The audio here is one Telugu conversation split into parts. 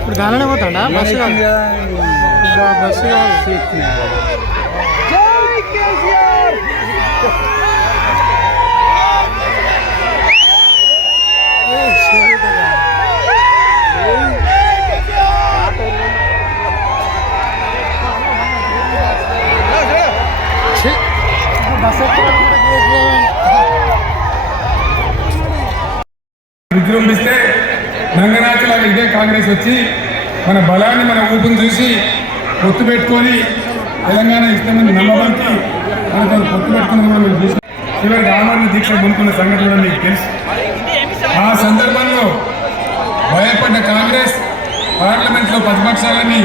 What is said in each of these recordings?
ఇప్పుడు గానే పోతాడా బస్సు బస్సు విజృంభిస్తే నంగనాచలాగా ఇదే కాంగ్రెస్ వచ్చి మన బలాన్ని మన ఊపును చూసి పొత్తు పెట్టుకొని తెలంగాణ ఇస్తామని నమ్మడానికి మనతో పొత్తు పెట్టుకుని కూడా మీరు చూసి చివరికి ఆమరణ దీక్ష కొనుక్కున్న సంగతి కూడా మీకు తెలుసు. ఆ సందర్భంలో భయపడ్డ కాంగ్రెస్ పార్లమెంట్లో ప్రతిపక్షాలని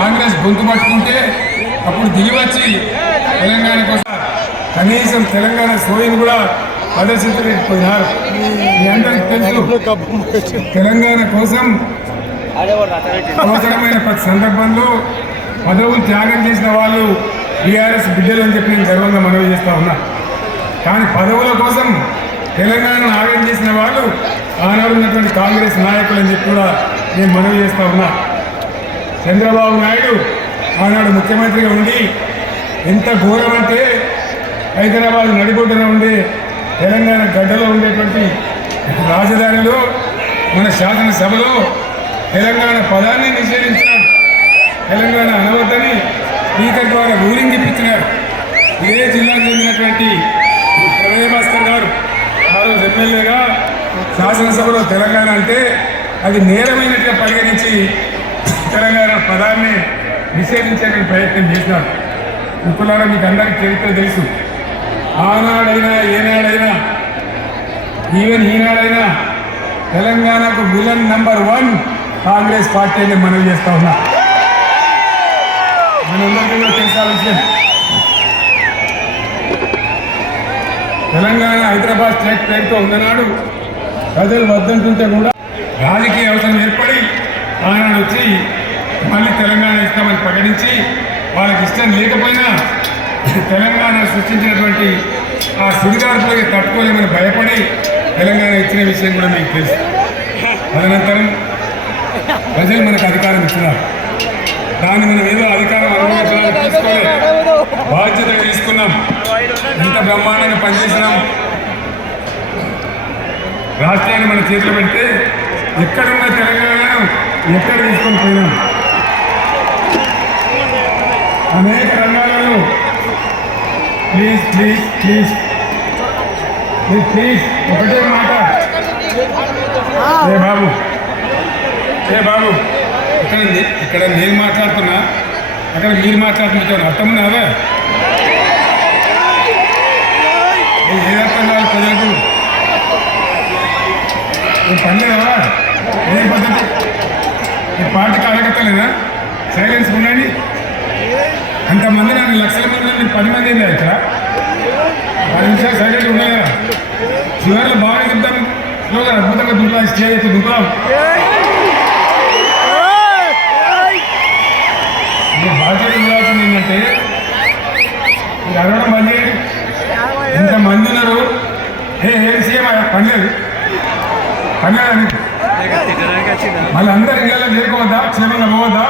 కాంగ్రెస్ గొంతు పట్టుకుంటే అప్పుడు దిగివచ్చి తెలంగాణ కోసం కనీసం తెలంగాణ సోయిని కూడా ప్రదర్శించలేకపోయినారు. మీ అందరికి తెలుసు తెలంగాణ కోసం అవసరమైన ప్రతి సందర్భంలో పదవులు త్యాగం చేసిన వాళ్ళు టీఆర్ఎస్ బిడ్డలు అని చెప్పి నేను గర్వంగా మనవి చేస్తా ఉన్నా. కానీ పదవుల కోసం తెలంగాణను ఆగం చేసిన వాళ్ళు ఆనాడు ఉన్నటువంటి కాంగ్రెస్ నాయకులు అని చెప్పి కూడా నేను మనవి చేస్తా ఉన్నా. చంద్రబాబు నాయుడు ఆనాడు ముఖ్యమంత్రిగా ఉండి ఎంత ఘోరం అంటే హైదరాబాద్ నడిబొడ్డున ఉండే తెలంగాణ గడ్డలో ఉండేటువంటి రాజధానిలో మన శాసనసభలో తెలంగాణ పదాన్ని నిషేధించినారు. తెలంగాణ అనవద్దని స్పీకర్ ద్వారా రూలింగ్ ఇప్పించినారు. ఇదే జిల్లాకు చెందినటువంటి ప్రవేభాస్కర్ గారు ఆ రోజు ఎమ్మెల్యేగా శాసనసభలో తెలంగాణ అంటే అది నేరమైనట్టుగా పరిగణించి తెలంగాణ పదాన్ని నిషేధించేటువంటి ప్రయత్నం చేసినారు. మిత్రులారా, మీకు అందరికీ చరిత్ర తెలుసు. ఆనాడైనా ఏనాడైనా ఈవెన్ ఈనాడైనా తెలంగాణకు విలన్ నంబర్ 1 కాంగ్రెస్ పార్టీ అని మనవి చేస్తా ఉన్నా. మనందరికీ కూడా తెలిసిన విషయం. తెలంగాణ హైదరాబాద్ స్టేట్ పేరుతో ఉన్ననాడు ప్రజలు వద్దంటుంటే కూడా రాజకీయ అవసరం ఏర్పడి ఆనాడు వచ్చి మళ్ళీ తెలంగాణ ఇస్తామని ప్రకటించి వాళ్ళకి ఇష్టం లేకపోయినా తెలంగాణ సృష్టించినటువంటి ఆ సుడిగాడుపులకి తట్టుకోలేమని భయపడి తెలంగాణ ఇచ్చిన విషయం కూడా మీకు తెలుసు. తదనంతరం ప్రజలు మనకు అధికారం ఇచ్చినారు. దాన్ని మనం ఏదో అధికారం అనుభవించడానికి తీసుకోలే, బాధ్యత తీసుకున్నాం. ఎంత బ్రహ్మాండంగా పనిచేసినాం. రాష్ట్రాన్ని మన చేతిలో పెడితే ఎక్కడున్న తెలంగాణను ఎక్కడ తీసుకొని పోయినాం. అనేక రంగాలలో please please please please please ఒకటే మాట. ఏ బాబు ఇక్కడ నేను మాట్లాడుతున్నా, అక్కడ మీరు మాట్లాడుతుంటాను. అర్థం ఉన్నావా? ఏ అర్థం కాదు ప్రజలకు. నేను పనిలేదా? ఏ పద్ధతి? ఈ పార్టీ కార్యకర్తలేదా? సైలెన్స్ ఉండండి. అంతమంది నాకు లక్షల మంది 10 మంది ఏందా ఇక్కడ? 10 నిమిషాలు సైలెంట్ ఉన్నాయి కదా. చివరిలో బాగా చెప్తాం. స్లోగా అద్భుతంగా దుర్గా స్టే అయితే దుర్గాం బాధ్యత ఇవ్వాల్సింది ఏంటంటే మీరు అడగడం బంద్ చేయండి. ఇంతమంది ఉన్నారు. సీఎం పనిలేదు పనిలేదని మళ్ళీ అందరు ఇళ్ళలో చేరుకోవద్దా? క్షేమంగా పోవద్దా?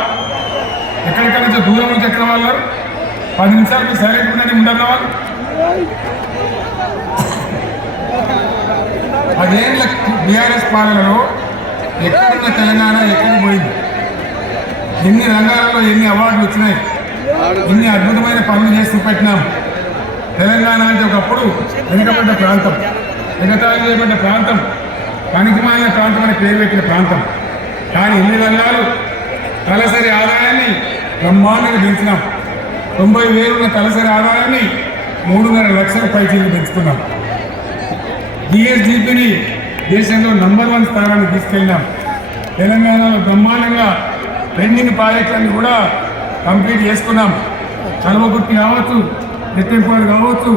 ఎక్కడెక్కడ నుంచో దూరం నుంచి ఎక్కడ వాళ్ళు 10 నిమిషాలకి సైలెంట్ ఉందని ఉండన్న వాళ్ళు 10 ఏళ్ళ బీఆర్ఎస్ పాలనలో ఎక్కడున్న తెలంగాణ ఎక్కడికి పోయింది? ఎన్ని రంగాలలో ఎన్ని అవార్డులు వచ్చినాయి? ఎన్ని అద్భుతమైన పనులు చేసి చూపెట్టినాం. తెలంగాణ అంటే ఒకప్పుడు వెనుకబడ్డ ప్రాంతం, ఎగతాళి చేయబడ్డ ప్రాంతం, పనికిమాలిన ప్రాంతం అని పేరు పెట్టిన ప్రాంతం. కానీ ఎన్ని రంగాలు తలసరి ఆదాయాన్ని బ్రహ్మాండంగా పెంచినాం. 90,000 ఉన్న తలసరి ఆదాయాన్ని 3.5 లక్షల పైచీలు పెంచుకున్నాం. GSDPని దేశంలో నంబర్ 1 స్థానాన్ని తీసుకెళ్ళినాం. తెలంగాణలో బ్రహ్మాండంగా పెండింగ్ ప్రాజెక్టులన్నీ కూడా కంప్లీట్ చేసుకున్నాం. కల్వకుర్తి కావచ్చు, నెట్టెంపాడు కావచ్చు,